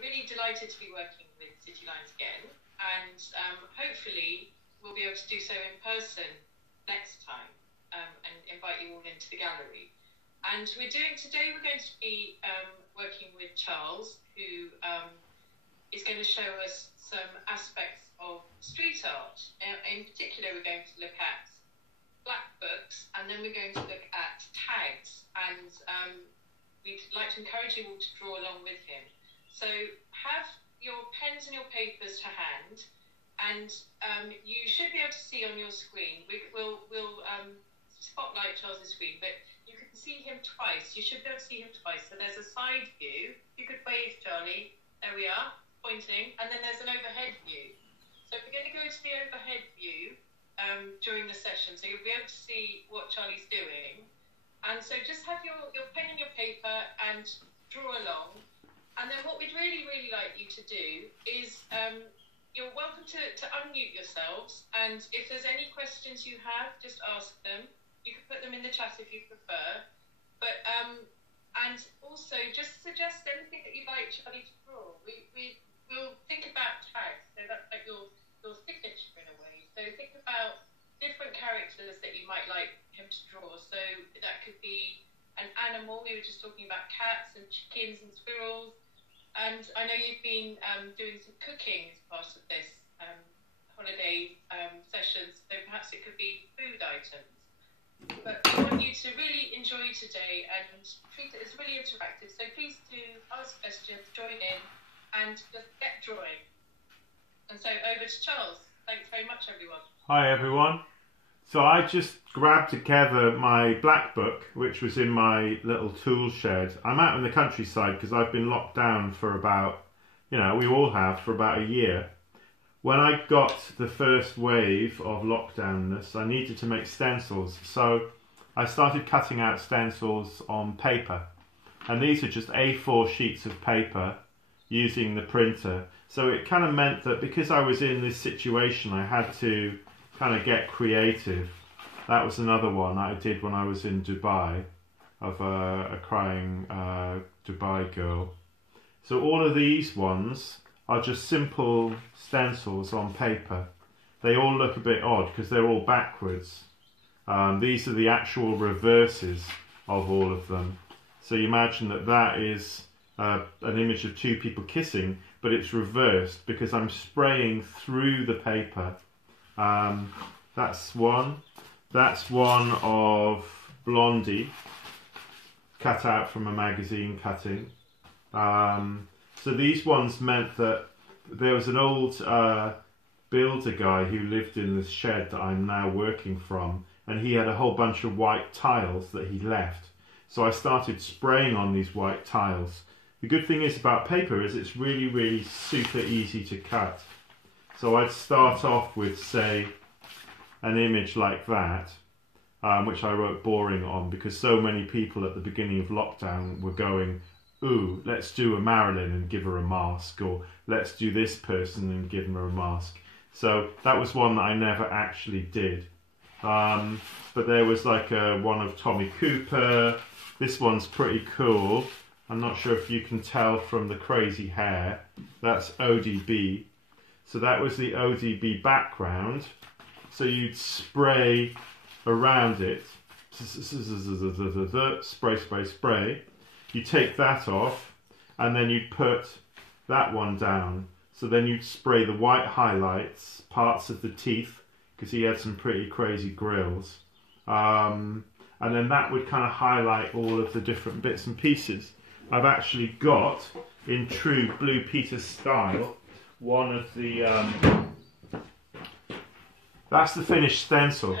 we're really delighted to be working with City Lines again, and hopefully we'll be able to do so in person next time, and invite you all into the gallery. And today we're going to be working with Charles, who is going to show us some aspects of street art. In particular, we're going to look at black books, and then we're going to look at tags, and we'd like to encourage you all to draw along with him. So have your pens and your papers to hand, and you should be able to see on your screen. We'll spotlight Charles's screen, but you can see him twice. You should be able to see him twice. So there's a side view. You could wave, Charlie. There we are, pointing. And then there's an overhead view. So we're going to go to the overhead view during the session, so you'll be able to see what Charlie's doing. And so just have your pen and your paper and draw along. And then what we'd really, really like you to do is you're welcome to unmute yourselves. And if there's any questions you have, just ask them. You can put them in the chat if you prefer. But and also just suggest anything that you'd like Charlie to draw. We'll think about tags. So that's like your signature in a way. So think about different characters that you might like him to draw. So that could be an animal. We were just talking about cats and chickens and squirrels. And I know you've been doing some cooking as part of this holiday sessions. So perhaps it could be food items. But we want you to really enjoy today and treat it as really interactive. So please do ask questions, join in, and just get drawing. And so over to Charles. Thanks very much, everyone. Hi, everyone. So I just grabbed together my black book, which was in my little tool shed. I'm out in the countryside because I've been locked down for about, we all have, for about a year. When I got the first wave of lockdownness, I needed to make stencils. So I started cutting out stencils on paper. And these are just A4 sheets of paper using the printer. So it kind of meant that because I was in this situation, I had to kind of get creative. That was another one I did when I was in Dubai, of a crying Dubai girl. So all of these ones are just simple stencils on paper. They all look a bit odd because they're all backwards. These are the actual reverses of all of them. So you imagine that is an image of two people kissing, but it's reversed because I'm spraying through the paper. That's one. That's one of Blondie, cut out from a magazine cutting. So these ones meant that there was an old builder guy who lived in this shed that I'm now working from, and he had a whole bunch of white tiles that he left. So I started spraying on these white tiles. The good thing is about paper is it's really, really super easy to cut. So I'd start off with, say, an image like that, which I wrote boring on because so many people at the beginning of lockdown were going, ooh, let's do a Marilyn and give her a mask, or let's do this person and give her a mask. So that was one that I never actually did. But there was like one of Tommy Cooper. This one's pretty cool. I'm not sure if you can tell from the crazy hair. That's ODB. So that was the ODB background. So you'd spray around it. Spray, spray, spray. You take that off, and then you'd put that one down. So then you'd spray the white highlights, parts of the teeth, because he had some pretty crazy grills. And then that would kind of highlight all of the different bits and pieces. I've actually got, in true Blue Peter style, one of the... that's the finished stencil.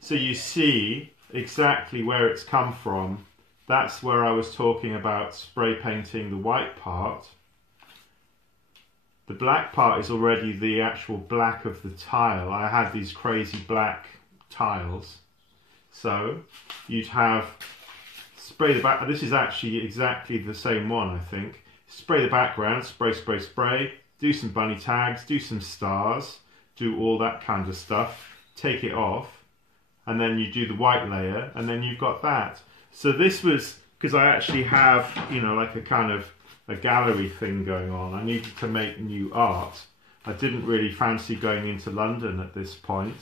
So you see exactly where it's come from. That's where I was talking about spray painting the white part. The black part is already the actual black of the tile. I had these crazy black tiles. So you'd have spray the back. This is actually exactly the same one, I think. Spray the background, spray, spray, spray. Do some bunny tags, do some stars, do all that kind of stuff. Take it off, and then you do the white layer, and then you've got that. So this was, because I actually have, like a kind of a gallery thing going on. I needed to make new art. I didn't really fancy going into London at this point.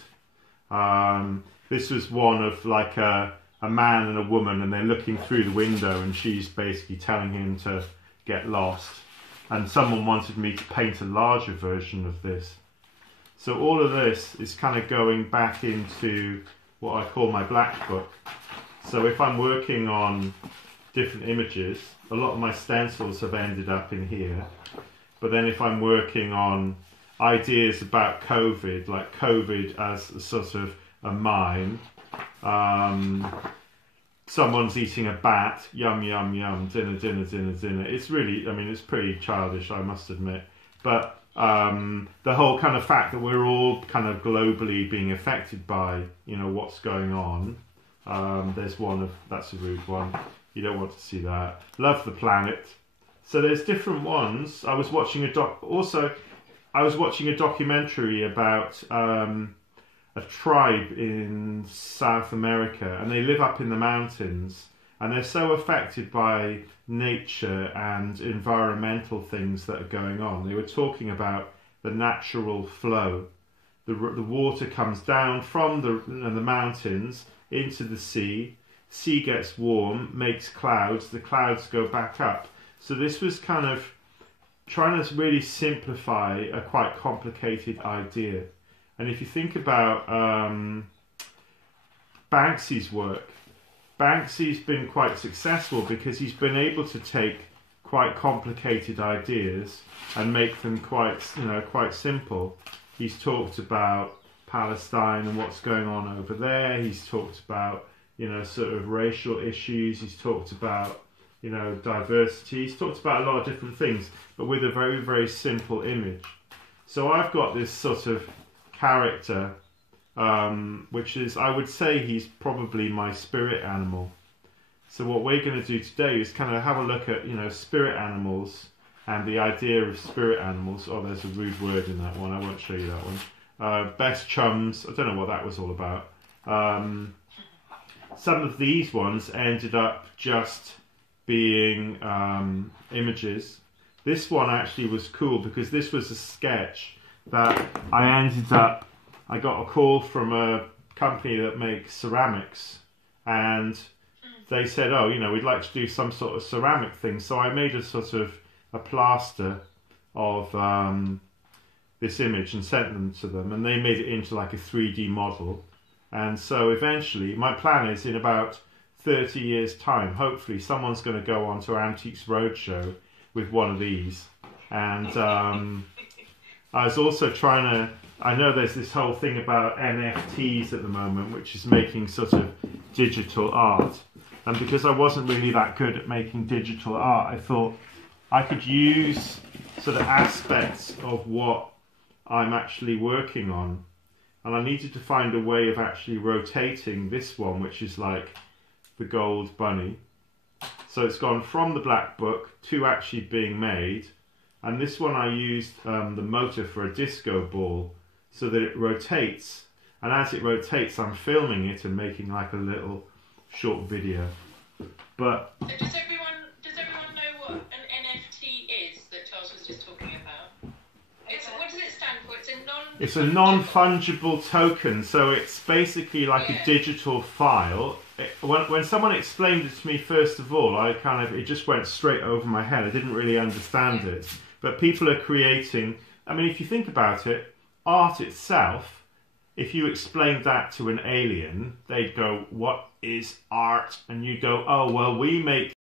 This was one of like a man and a woman, and they're looking through the window, and she's basically telling him to get lost. And someone wanted me to paint a larger version of this. So all of this is kind of going back into what I call my black book. So if I'm working on different images, a lot of my stencils have ended up in here. But then if I'm working on ideas about COVID, like COVID as a sort of a mime, someone's eating a bat, yum, yum, yum, dinner, dinner, dinner, dinner. It's really, I mean, it's pretty childish, I must admit. But the whole kind of fact that we're all kind of globally being affected by, you know, what's going on. There's one of, that's a rude one. You don't want to see that. Love the planet. So there's different ones. I was watching a documentary about a tribe in South America, and they live up in the mountains, and they're so affected by nature and environmental things that are going on. They were talking about the natural flow. The water comes down from the mountains into the sea. Sea gets warm, makes clouds. The clouds go back up. So this was kind of trying to really simplify a quite complicated idea. And if you think about Banksy's work, Banksy's been quite successful because he's been able to take quite complicated ideas and make them quite simple. He's talked about Palestine and what's going on over there. He's talked about, you know, sort of racial issues. He's talked about, you know, diversity. He's talked about a lot of different things, but with a very, very simple image. So I've got this sort of character, which is, I would say he's probably my spirit animal. So what we're going to do today is kind of have a look at, you know, spirit animals and the idea of spirit animals. Oh, there's a rude word in that one. I won't show you that one. Best chums. I don't know what that was all about. Some of these ones ended up just being images. This one actually was cool because this was a sketch that I got a call from a company that makes ceramics, and they said, oh, you know, we'd like to do some sort of ceramic thing. So I made a sort of a plaster of this image and sent them to them, and they made it into like a 3D model. And so eventually, my plan is in about 30 years time, hopefully someone's going to go on to Antiques Roadshow with one of these. And I was also trying to, I know there's this whole thing about NFTs at the moment, which is making sort of digital art. And because I wasn't really that good at making digital art, I thought I could use sort of aspects of what I'm actually working on. And I needed to find a way of actually rotating this one, which is like the gold bunny. So it's gone from the black book to actually being made. And this one I used the motor for a disco ball so that it rotates. And as it rotates, I'm filming it and making like a little short video. But so does everyone know what an NFT is that Charles was just talking about? What does it stand for? It's a non-fungible token. So it's basically like a digital file. When someone explained it to me, first of all, it just went straight over my head. I didn't really understand it. But people are creating, I mean, if you think about it, art itself, if you explained that to an alien, they'd go, what is art? And you go, oh, well, we make